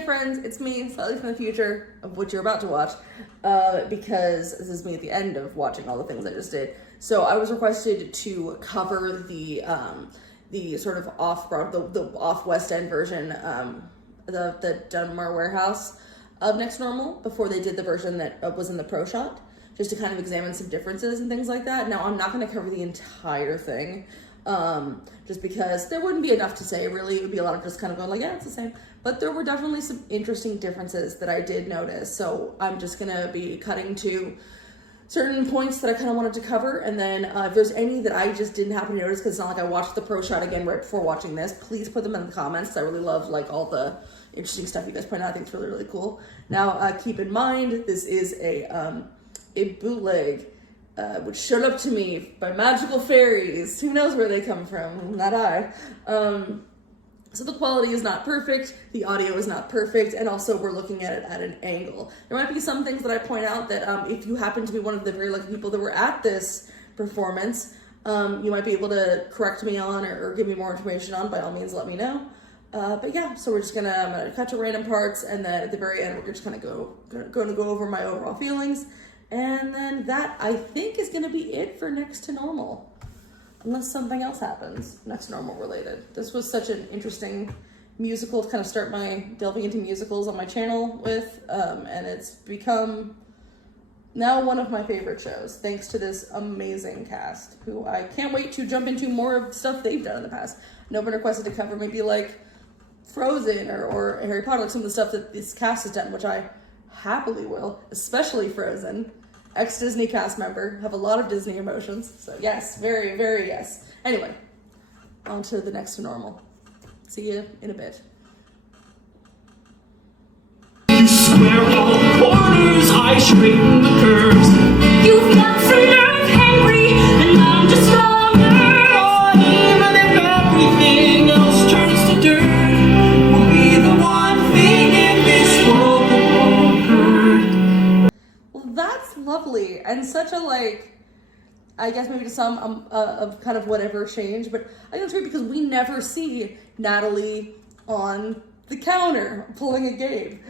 Hey friends, it's me, slightly from the future of what you're about to watch, because this is me at the end of watching all the things I just did. So I was requested to cover the sort of off West End version, the Donmar warehouse of Next Normal before they did the version that was in the pro shot, just to kind of examine some differences and things like that. Now I'm not going to cover the entire thing, just because there wouldn't be enough to say, really. It would be a lot of just kind of going like, yeah, it's the same. But there were definitely some interesting differences that I did notice. So I'm just going to be cutting to certain points that I kind of wanted to cover. And then if there's any that I just didn't happen to notice, because it's not like I watched the pro shot again right before watching this, please put them in the comments, because I really love like all the interesting stuff you guys point out. I think it's really, really cool. Now, keep in mind, this is a bootleg, which showed up to me by magical fairies. Who knows where they come from? Not I. So the quality is not perfect, the audio is not perfect, and also we're looking at it at an angle. There might be some things that I point out that if you happen to be one of the very lucky people that were at this performance, you might be able to correct me on or give me more information on. By all means, let me know. But yeah, so I'm gonna cut to random parts, and then at the very end, we're just gonna go over my overall feelings. And then that, I think, is gonna be it for Next to Normal. Unless something else happens, Next Normal related. This was such an interesting musical to kind of start my delving into musicals on my channel with, and it's become now one of my favorite shows, thanks to this amazing cast, who I can't wait to jump into more of stuff they've done in the past. No one requested to cover maybe like Frozen or Harry Potter, like some of the stuff that this cast has done, which I happily will, especially Frozen. Ex-Disney cast member, have a lot of Disney emotions, so yes, very, very yes. Anyway, on to the Next to Normal. See you in a bit. You square all corners, I straighten the curves. You've got some nerve, Henry, and I'm just stronger. But even if everything else turns to dirt, we'll be the one thing in this world that won't hurt. Well, that's lovely, and such a, like, I guess maybe to some of kind of whatever change, but I think it's weird because we never see Natalie on the counter pulling a Gabe.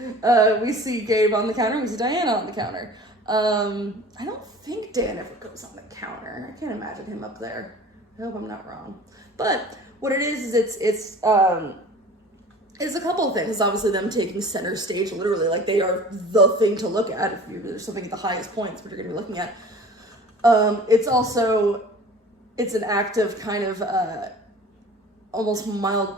We see Gabe on the counter, we see Diana on the counter. I don't think Dan ever goes on the counter. I can't imagine him up there. I hope I'm not wrong. But what it is it's a couple of things. Obviously them taking center stage, literally, like they are the thing to look at if there's something at the highest points, what you're gonna be looking at. It's an act of kind of almost mild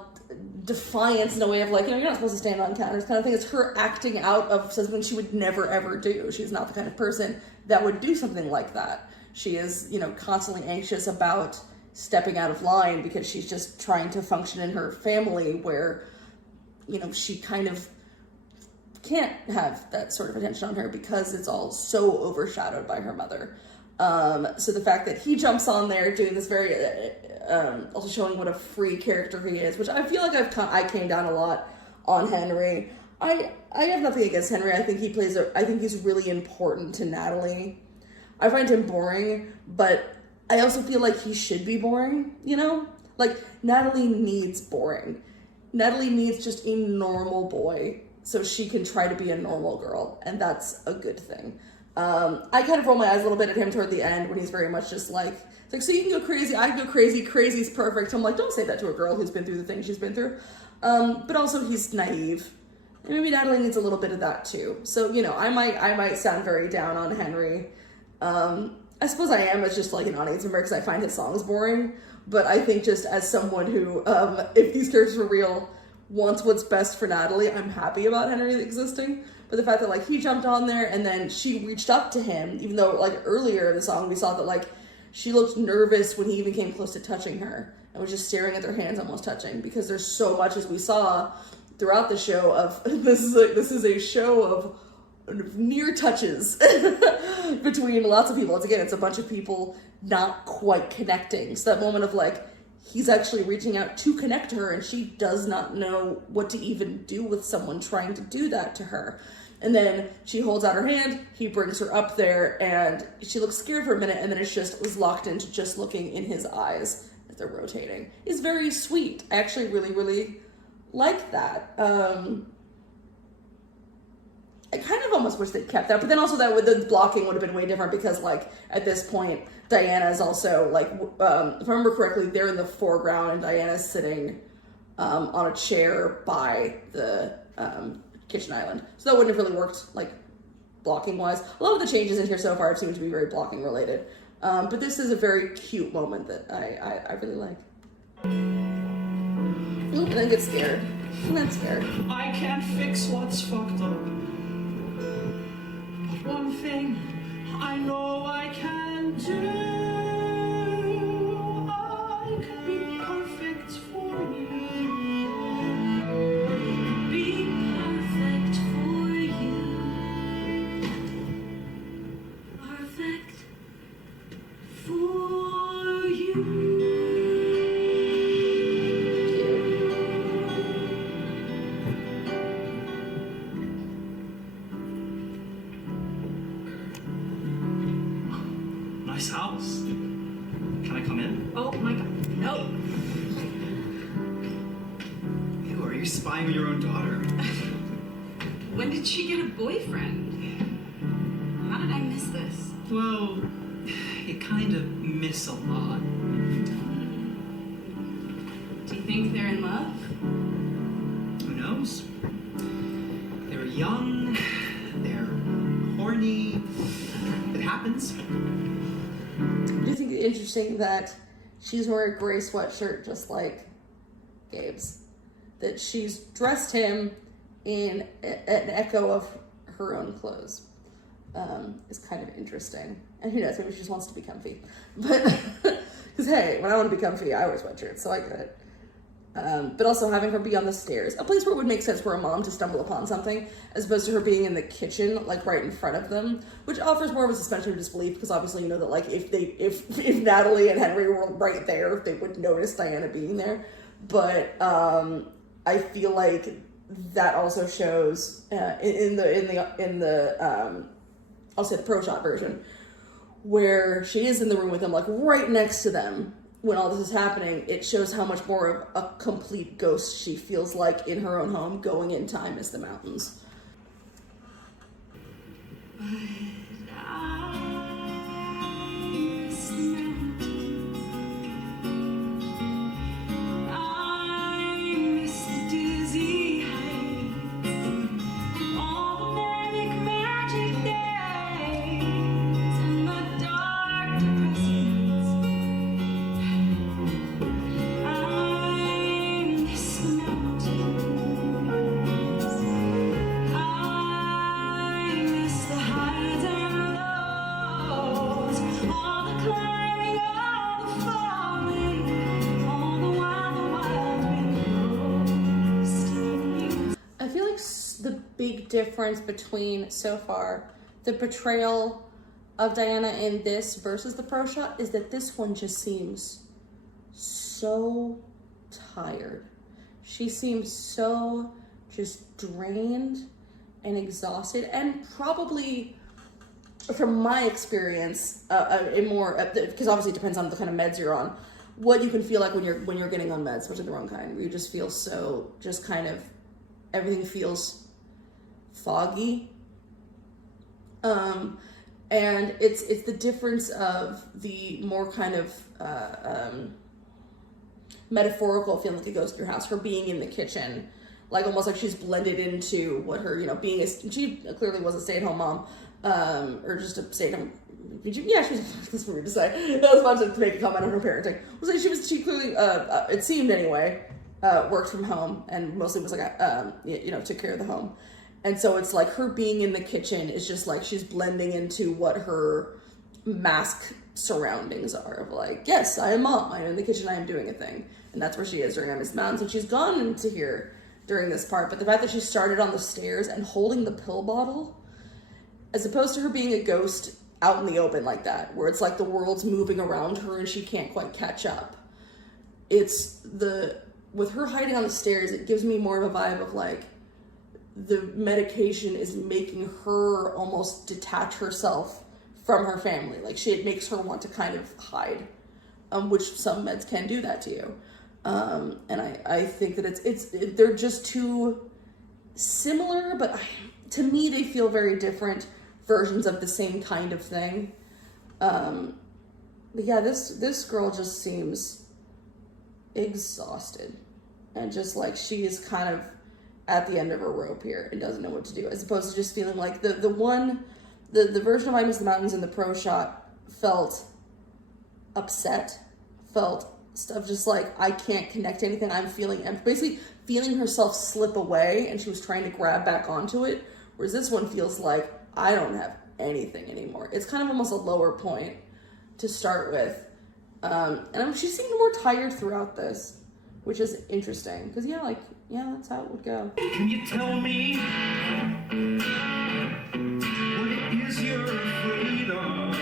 defiance in a way of like, you're not supposed to stand on counters kind of thing. It's her acting out of something she would never ever do. She's not the kind of person that would do something like that. She is, constantly anxious about stepping out of line because she's just trying to function in her family where, she kind of can't have that sort of attention on her because it's all so overshadowed by her mother. So the fact that he jumps on there doing this very, also showing what a free character he is, which I feel like I came down a lot on Henry. I have nothing against Henry. I think I think he's really important to Natalie. I find him boring, but I also feel like he should be boring, Like, Natalie needs boring. Natalie needs just a normal boy so she can try to be a normal girl, and that's a good thing. I kind of roll my eyes a little bit at him toward the end when he's very much just like, it's like, so you can go crazy, I can go crazy, crazy's perfect. I'm like, don't say that to a girl who's been through the things she's been through. But also he's naive. And maybe Natalie needs a little bit of that too. So, I might sound very down on Henry. I suppose I am as just like an audience member because I find his songs boring. But I think just as someone who, if these characters were real, wants what's best for Natalie, I'm happy about Henry existing. But the fact that, like, he jumped on there and then she reached up to him, even though, like, earlier in the song we saw that, like, she looked nervous when he even came close to touching her and was just staring at their hands almost touching, because there's so much, as we saw throughout the show, of this is a show of near touches between lots of people. It's a bunch of people not quite connecting. So that moment of, like, he's actually reaching out to connect to her and she does not know what to even do with someone trying to do that to her. And then she holds out her hand, he brings her up there, and she looks scared for a minute, and then it's just was locked into just looking in his eyes as they're rotating. It's very sweet. I actually really, really like that. of almost wish they kept that, but then also that with the blocking would have been way different because like at this point Diana is also like if I remember correctly, they're in the foreground and Diana's sitting on a chair by the kitchen island, so that wouldn't have really worked like blocking wise. A lot of the changes in here so far have seemed to be very blocking related, but this is a very cute moment that I really like. Ooh, and then get scared. That's fair. I can't fix what's fucked up. But one thing I know I can do. I could be perfect for you. Be perfect for you. Perfect for you. Nice house. Can I come in? Oh my god, no. Ew, are you spying on your own daughter? When did she get a boyfriend? How did I miss this? Well, you kind of miss a lot. Do you think they're in love? Who knows? They're young, they're horny. It happens. Do you think it's interesting that she's wearing a gray sweatshirt just like Gabe's? That she's dressed him in an echo of her own clothes is kind of interesting. And who knows, maybe she just wants to be comfy. But, because hey, when I want to be comfy, I wear sweatshirts, so I get it. But also having her be on the stairs, a place where it would make sense for a mom to stumble upon something, as opposed to her being in the kitchen, like right in front of them, which offers more of a suspension of disbelief, because obviously you know that like if Natalie and Henry were right there, they would notice Diana being there. But I feel like that also shows in the I'll say the pro shot version, where she is in the room with them, like right next to them. When all this is happening, it shows how much more of a complete ghost she feels like in her own home, going in time as the mountains. Difference between so far the portrayal of Diana in this versus the pro shot is that this one just seems so tired. She seems so just drained and exhausted, and probably from my experience a more because obviously it depends on the kind of meds you're on, what you can feel like when you're getting on meds, especially the wrong kind, where you just feel so just kind of everything feels foggy, and it's the difference of the more kind of metaphorical feeling like a ghost in your house, her being in the kitchen, like almost like she's blended into what her, you know, being she clearly was a stay-at-home mom, or just a stay-at-home, yeah, that's weird to say. That was fun to make a comment on her parenting. She clearly, it seemed anyway, worked from home and mostly was like, took care of the home. And so it's like her being in the kitchen is just like she's blending into what her mask surroundings are of like, yes, I am mom, I am in the kitchen, I am doing a thing. And that's where she is during Miss Mountains. And she's gone into here during this part. But the fact that she started on the stairs and holding the pill bottle, as opposed to her being a ghost out in the open like that, where it's like the world's moving around her and she can't quite catch up. With her hiding on the stairs, it gives me more of a vibe of like, the medication is making her almost detach herself from her family. Like it makes her want to kind of hide, which some meds can do that to you. And I think that they're just too similar, but to me they feel very different versions of the same kind of thing. But yeah, this girl just seems exhausted and just like she is kind of at the end of her rope here and doesn't know what to do, as opposed to just feeling like the version of I Miss the Mountains in the pro shot felt upset, felt stuff just like I can't connect to anything, I'm feeling empty, basically feeling herself slip away and she was trying to grab back onto it, whereas this one feels like I don't have anything anymore. It's kind of almost a lower point to start with, and she seemed more tired throughout this, which is interesting because yeah, that's how it would go. Can you tell me what it is you're afraid of?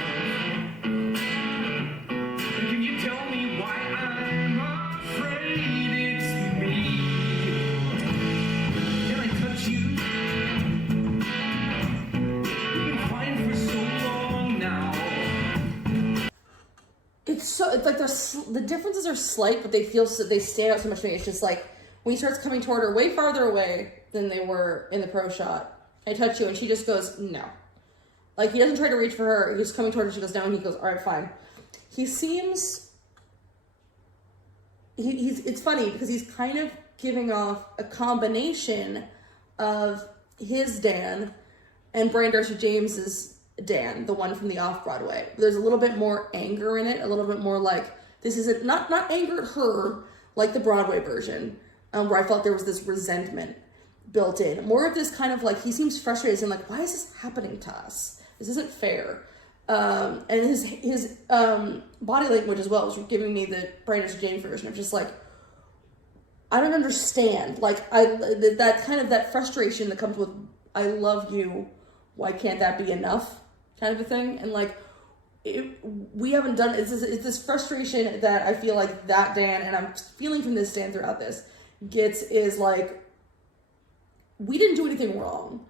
Can you tell me why I'm afraid it's me? Can I touch you? We've been fine for so long now. It's like the differences are slight, but they stand out so much to me. It's just like when he starts coming toward her way farther away than they were in the pro shot. I touch you, and she just goes no. Like he doesn't try to reach for her. He's coming toward her. She goes down. And he goes, all right, fine. He seems. It's funny because he's kind of giving off a combination of his Dan and Brian Darcy James's Dan, the one from the Off-Broadway. There's a little bit more anger in it, a little bit more like, this isn't, not anger at her, like the Broadway version, where I felt there was this resentment built in. More of this kind of like, he seems frustrated and like, why is this happening to us? This isn't fair. And his body language as well was giving me the Brian Darcy James version of just like, I don't understand. Like, that kind of, that frustration that comes with, I love you, why can't that be enough? Kind of a thing. And like, we haven't done, it's this frustration that I feel like that Dan, and I'm feeling from this Dan throughout this, gets is like, we didn't do anything wrong.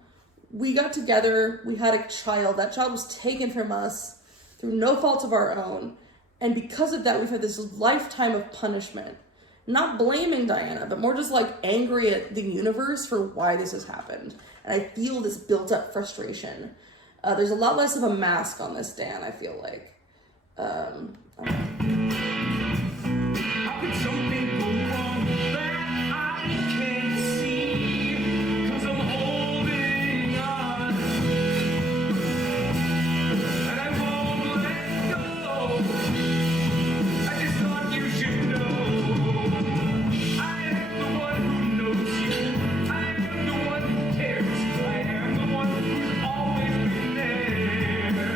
We got together, we had a child, that child was taken from us through no fault of our own. And because of that, we've had this lifetime of punishment. Not blaming Diana, but more just like angry at the universe for why this has happened. And I feel this built up frustration. There's a lot less of a mask on this Dan, I feel like. How could something go wrong that I can't see? 'Cause I'm holding on, and I won't let go. I just thought you should know. I am the one who knows you. I am the one who cares. I am the one who's always been there.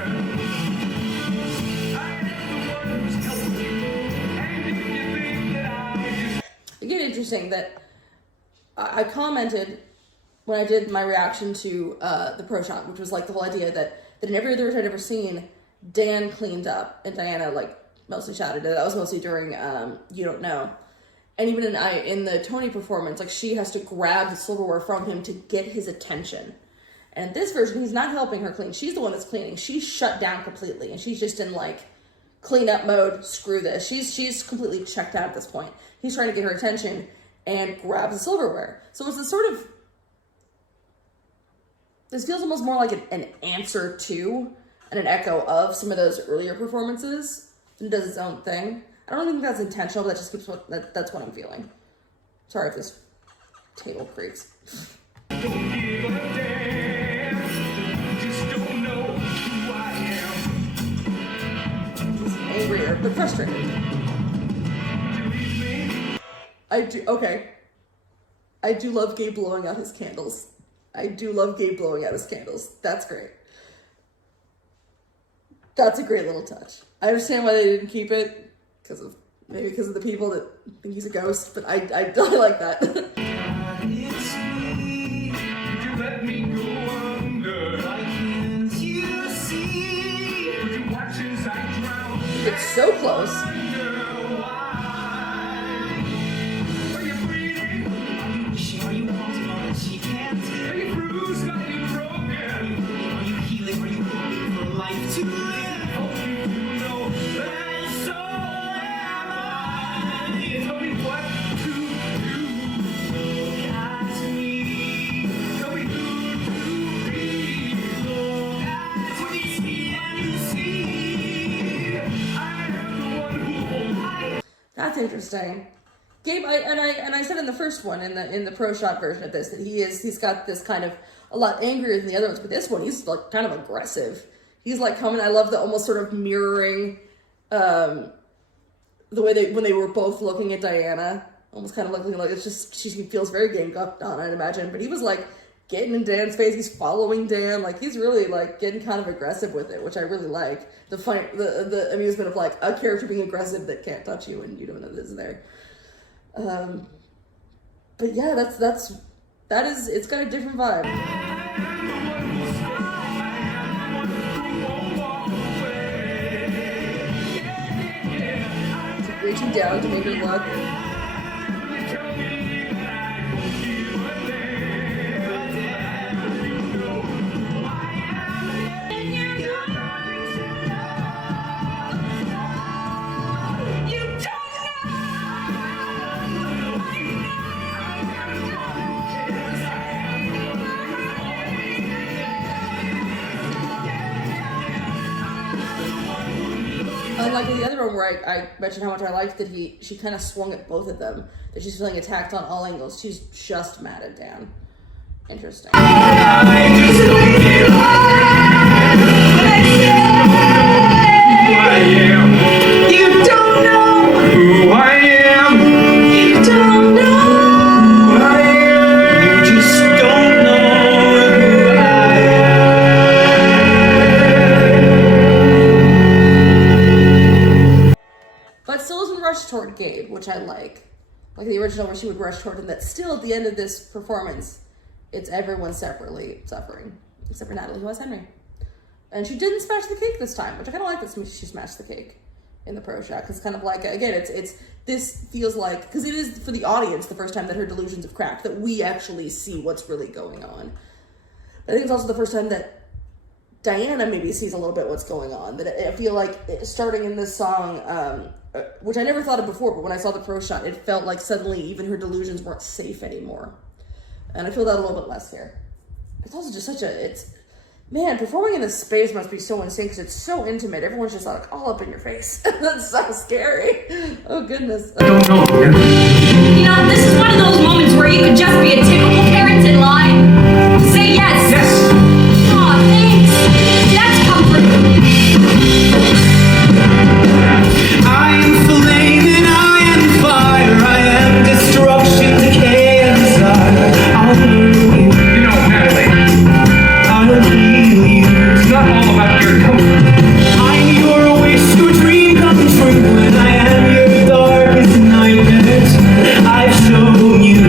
I am the one who's helped you. And if you think that I just Again, interesting that I commented when I did my reaction to the pro shot, which was like the whole idea that in every other version I'd ever seen, Dan cleaned up and Diana like mostly shouted it. That was mostly during You Don't Know. And even in the Tony performance, like she has to grab the silverware from him to get his attention. And in this version, he's not helping her clean. She's the one that's cleaning. She's shut down completely, and she's just in like cleanup mode. Screw this. She's completely checked out at this point. He's trying to get her attention and grabs the silverware. So it's a sort of, this feels almost more like an answer to and an echo of some of those earlier performances, and does its own thing. I don't think that's intentional, but that just keeps that's what I'm feeling. Sorry if this table creaks. don't give a damn, just don't know who I am. He's angrier, but frustrated. You leave me? I do love Gabe blowing out his candles. That's great. That's a great little touch. I understand why they didn't keep it, because of the people that think he's a ghost, but I like that. It's me. Would you let me go under? Why can't you see? Would you watch as I drown? It's so close. Wonder why? Are you breathing? Are you wishing? Are you wanting all that she can't take? Are you bruised? Are you broken? Are you healing? Are you hoping for life to live? Hoping to know that so am I. Tell me what to do. Look at me. That's interesting. Gabe, I said in the first one, in the pro shot version of this, that he's got this kind of a lot angrier than the other ones, but this one he's like kind of aggressive. He's like coming. I love the almost sort of mirroring, the way when they were both looking at Diana, almost kind of looking like it's just she feels very gamed up on, I'd imagine. But he was like getting in Dan's face. He's following Dan. Like he's really like getting kind of aggressive with it, which I really like. The amusement of like a character being aggressive that can't touch you and you don't know this is there. But yeah, it's got a different vibe. It's reaching down to make her look. Unlike the other one where I mentioned how much I liked that she kind of swung at both of them, that she's feeling attacked on all angles. She's just mad at Dan. Interesting. You don't know who I am. You don't know who I am. You just don't know who I am. But still doesn't rush toward Gabe, which I like. Like the original where she would rush toward him, that still at the end of this performance, it's everyone separately suffering. Except for Natalie, who has Henry. And she didn't smash the cake this time, which I kind of like that she smashed the cake in the pro shot. Because kind of like, again, this feels like, because it is for the audience the first time that her delusions have cracked, that we actually see what's really going on. I think it's also the first time that Diana maybe sees a little bit what's going on. That I feel like starting in this song, which I never thought of before, but when I saw the pro shot, it felt like suddenly even her delusions weren't safe anymore. And I feel that a little bit less here. It's also just man, performing in this space must be so insane because it's so intimate. Everyone's just like all up in your face. That's so scary. Oh goodness. I don't know. You know, this is one of those moments where you could just be a typical parent in line. Say yes. Yes. Aw, thanks. That's comforting. I am flame and I am fire. I am destruction, decay, and desire. I'll heal you. You know, Natalie, I'll heal you. It's not all about your comfort. I'm your wish, your dream come true, and I am your darkest nightmares. I've shown you.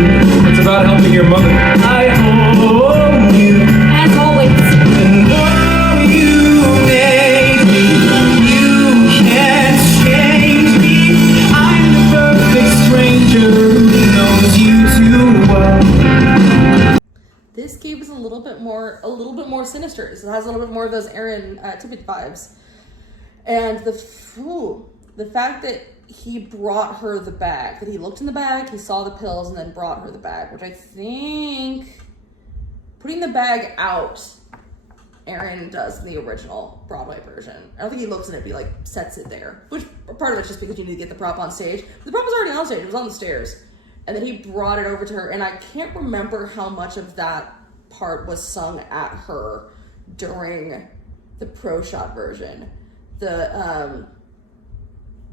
It's about helping your mother. I own you. As always. And though you made me, you can't change me. I'm the perfect stranger who knows you too well. This Gabe is a little bit more sinister. So it has a little bit more of those Aaron Tippett vibes. And the fact that he brought her the bag, that he looked in the bag, he saw the pills, and then brought her the bag, which I think putting the bag out, Aaron does in the original Broadway version. I don't think he looks in it, but he like sets it there. Which part of it's just because you need to get the prop on stage. The prop was already on stage, it was on the stairs. And then he brought it over to her, and I can't remember how much of that part was sung at her during the pro shot version. The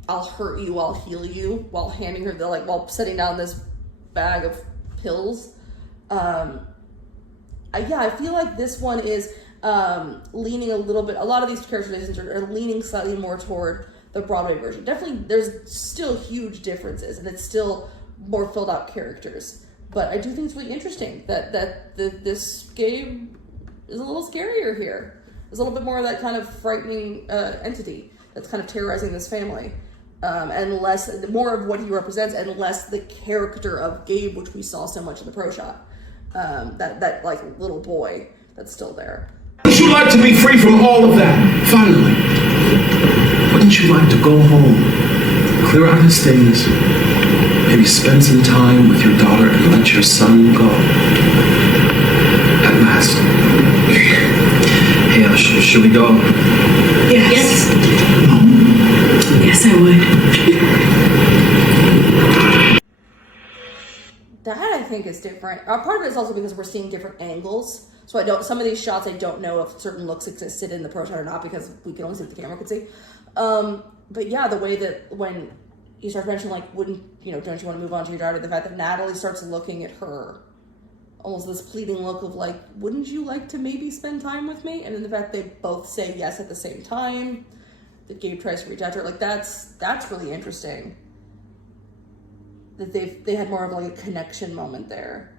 I'll hurt you, I'll heal you, while handing her while setting down this bag of pills. I feel like this one is leaning a little bit, a lot of these characterizations are leaning slightly more toward the Broadway version. Definitely, there's still huge differences, and it's still more filled out characters. But I do think it's really interesting that this Gabe is a little scarier here. There's a little bit more of that kind of frightening entity that's kind of terrorizing this family. And more of what he represents, and less the character of Gabe, which we saw so much in the pro shot. That like little boy that's still there. Wouldn't you like to be free from all of that, finally? Wouldn't you like to go home, clear out his things, maybe spend some time with your daughter and let your son go? At last. Hey, should we go? Yes. Yes, I would. I think is different. Part of it is also because we're seeing different angles. So some of these shots I don't know if certain looks existed in the pro shot or not because we can only see what the camera can see. But yeah, the way that when you start mentioning like, don't you want to move on to your daughter? The fact that Natalie starts looking at her, almost this pleading look of like, wouldn't you like to maybe spend time with me? And then the fact they both say yes at the same time, that Gabe tries to reach out to her, like that's really interesting. That they had more of like a connection moment there.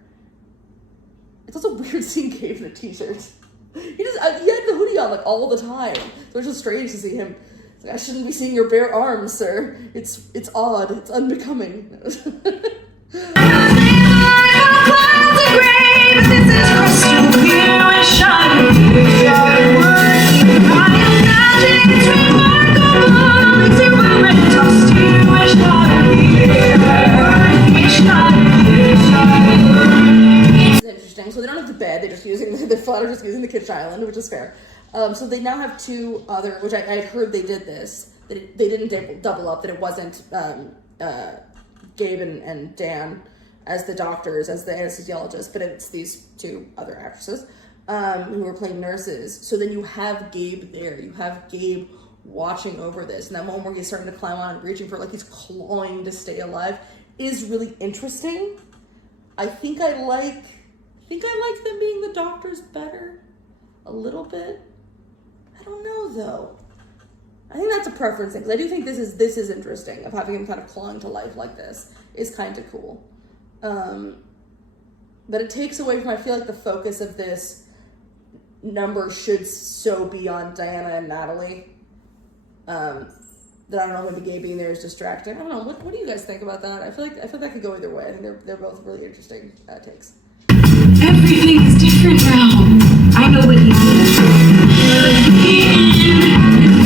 It's also weird seeing Gabe in a t-shirt. He had the hoodie on like all the time. So it's just strange to see him. It's like, I shouldn't be seeing your bare arms, sir. It's odd. It's unbecoming. Interesting. So they don't have the bed, they're just using the flat are just using the kitchen island, which is fair. So they now have two other, which I heard they did this, that they didn't double up, that it wasn't Gabe and Dan as the doctors, as the anesthesiologists, but it's these two other actresses who were playing nurses. So then you have Gabe there, you have Gabe watching over this, and that moment where he's starting to climb on and reaching for, like he's clawing to stay alive, is really interesting. I think I like them being the doctors better, a little bit. I don't know though. I think that's a preference thing, because I do think this is interesting, of having him kind of clawing to life like this is kind of cool. But it takes away from, I feel like the focus of this number should so be on Diana and Natalie. That I don't know, maybe Gabe being there is distracting. I don't know. What do you guys think about that? I feel like that could go either way. I think they're both really interesting takes. Everything is different now. I know what he means.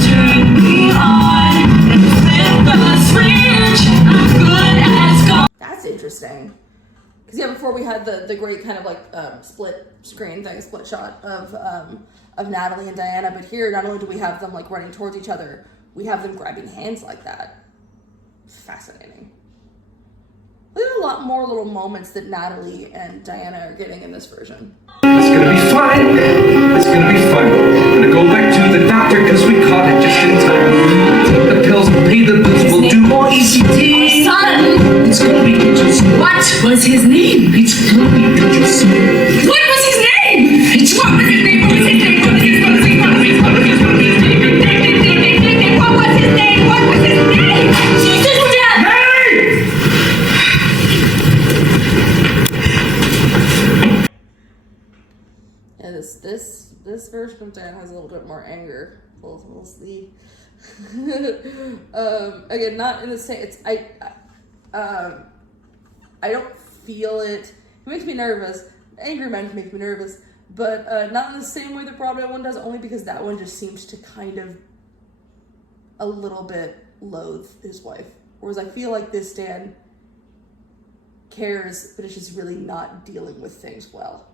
Turn me on and flip the switch. I'm good as gold. That's interesting. Because yeah, before we had the great kind of like split screen thing, split shot of Natalie and Diana, but here not only do we have them like running towards each other, we have them grabbing hands like that. Fascinating. There's a lot more little moments that Natalie and Diana are getting in this version. It's gonna be fine. It's gonna be fine. I'm gonna go back to the doctor because we caught it just in time. Take the pills and pay the bills. We'll do more ECT. Son! It's gonna be just. What was his name? It's gonna be just. What was his name? What was his name? What was his name? What was his name? What was his name? What was his name? What was his name? What was his name? What was his name? Jesus, Dad! Hey! Yeah, this version of Dan has a little bit more anger. We'll see. Again, not in the same. It's I don't feel it. It makes me nervous. Angry Men make me nervous, but not in the same way the Broadway one does. Only because that one just seems to kind of a little bit loathe his wife, whereas I feel like this Dan cares, but it's just really not dealing with things well.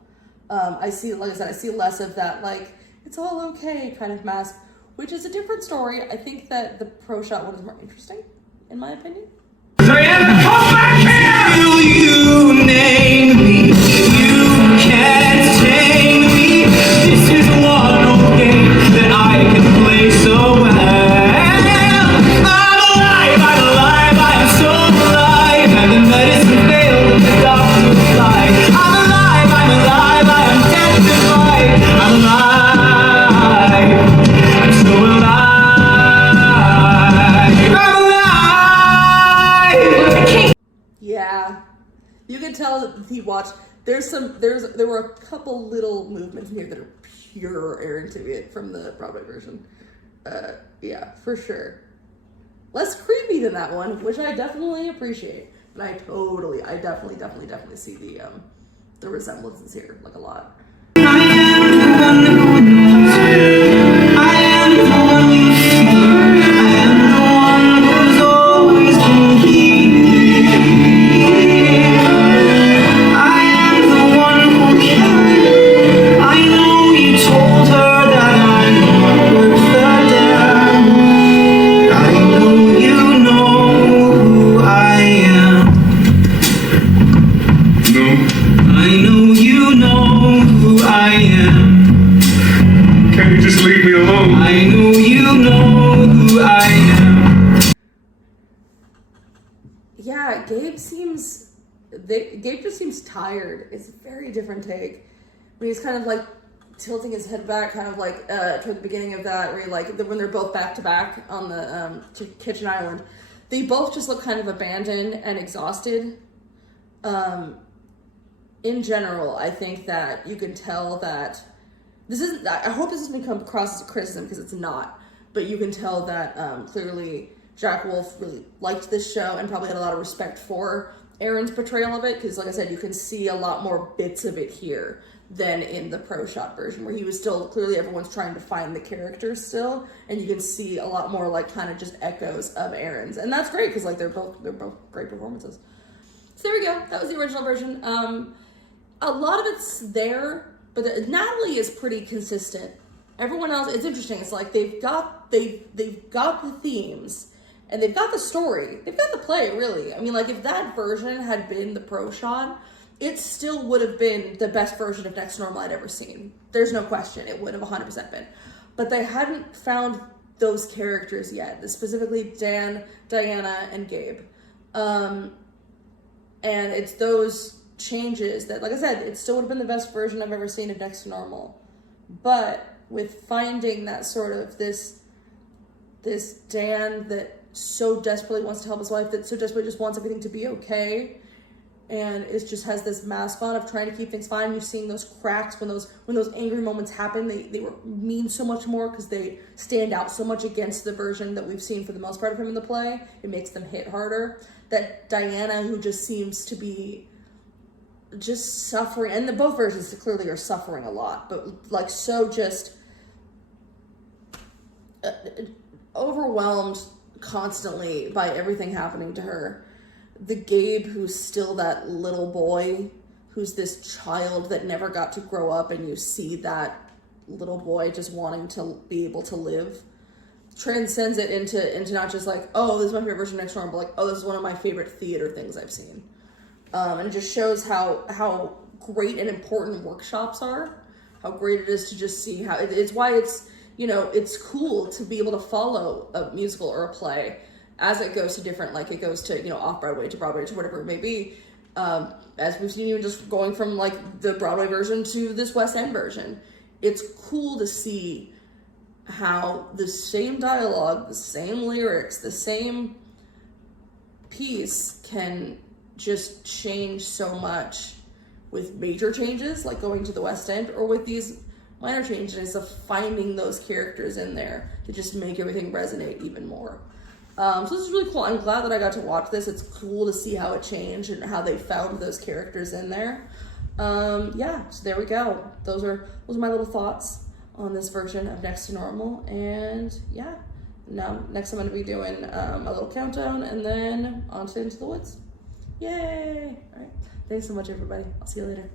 I see, like I said, I see less of that, like, it's all okay kind of mask, which is a different story. I think that the pro shot one is more interesting, in my opinion. Diana, come back here! Will you name me? You can't tame me. This is one game that I can play so well. I'm alive, I am so alive. And the medicine failed and the doctor lied. I'm alive, I am dead. I'm alive, I'm so alive. Yeah, you can tell that he watched. There were a couple little movements in here that are pure Aaron Tveit from the Broadway version. Yeah, for sure. Less creepy than that one, which I definitely appreciate. But I definitely see the resemblances here, like a lot. I am the one who knows. I am the one you fear. I am the one who's always been here. I am the one who cared. I know you told her that I'm not worth the damn. I know you know who I am. No I know you know who I am. Yeah, Gabe just seems tired. It's a very different take. When he's kind of like tilting his head back, kind of like toward the beginning of that, where when they're both back to back on the kitchen island, they both just look kind of abandoned and exhausted. In general, I think that you can tell that this isn't. I hope this doesn't come across as a criticism, because it's not. But you can tell that clearly Jack Wolf really liked this show and probably had a lot of respect for Aaron's portrayal of it, because like I said, you can see a lot more bits of it here than in the pro shot version, where he was still clearly, everyone's trying to find the characters still, and you can see a lot more like kind of just echoes of Aaron's, and that's great, because like they're both great performances. So there we go. That was the original version. A lot of it's there, but Natalie is pretty consistent. Everyone else, it's interesting. It's like they've got the themes, and they've got the story. They've got the play, really. I mean, like, if that version had been the pro shot, it still would have been the best version of Next to Normal I'd ever seen. There's no question. It would have 100% been. But they hadn't found those characters yet, specifically Dan, Diana, and Gabe. And it's those changes that, like I said, it still would have been the best version I've ever seen of Next to Normal. But with finding that sort of this Dan that so desperately wants to help his wife, that so desperately just wants everything to be okay, and it just has this mask on of trying to keep things fine. You're seeing those cracks when those angry moments happen. They mean so much more because they stand out so much against the version that we've seen for the most part of him in the play. It makes them hit harder. That Diana, who just seems to be just suffering, and both versions clearly are suffering a lot, but like so just overwhelmed constantly by everything happening to her. The Gabe, who's still that little boy, who's this child that never got to grow up, and you see that little boy just wanting to be able to live, transcends it into not just like, oh, this is my favorite version of Next Normal, but like, oh, this is one of my favorite theater things I've seen. And it just shows how great and important workshops are, how great it is to just see how, it's why it's, it's cool to be able to follow a musical or a play as it goes to different, like it goes to, off-Broadway to Broadway to whatever it may be, as we've seen, even just going from like the Broadway version to this West End version. It's cool to see how the same dialogue, the same lyrics, the same piece can just change so much with major changes, like going to the West End, or with these minor changes of finding those characters in there to just make everything resonate even more. So this is really cool. I'm glad that I got to watch this. It's cool to see how it changed and how they found those characters in there. Yeah, so there we go. Those are my little thoughts on this version of Next to Normal. And yeah, now next I'm going to be doing a little countdown and then on to Into the Woods. Yay! All right. Thanks so much, everybody. I'll see you later.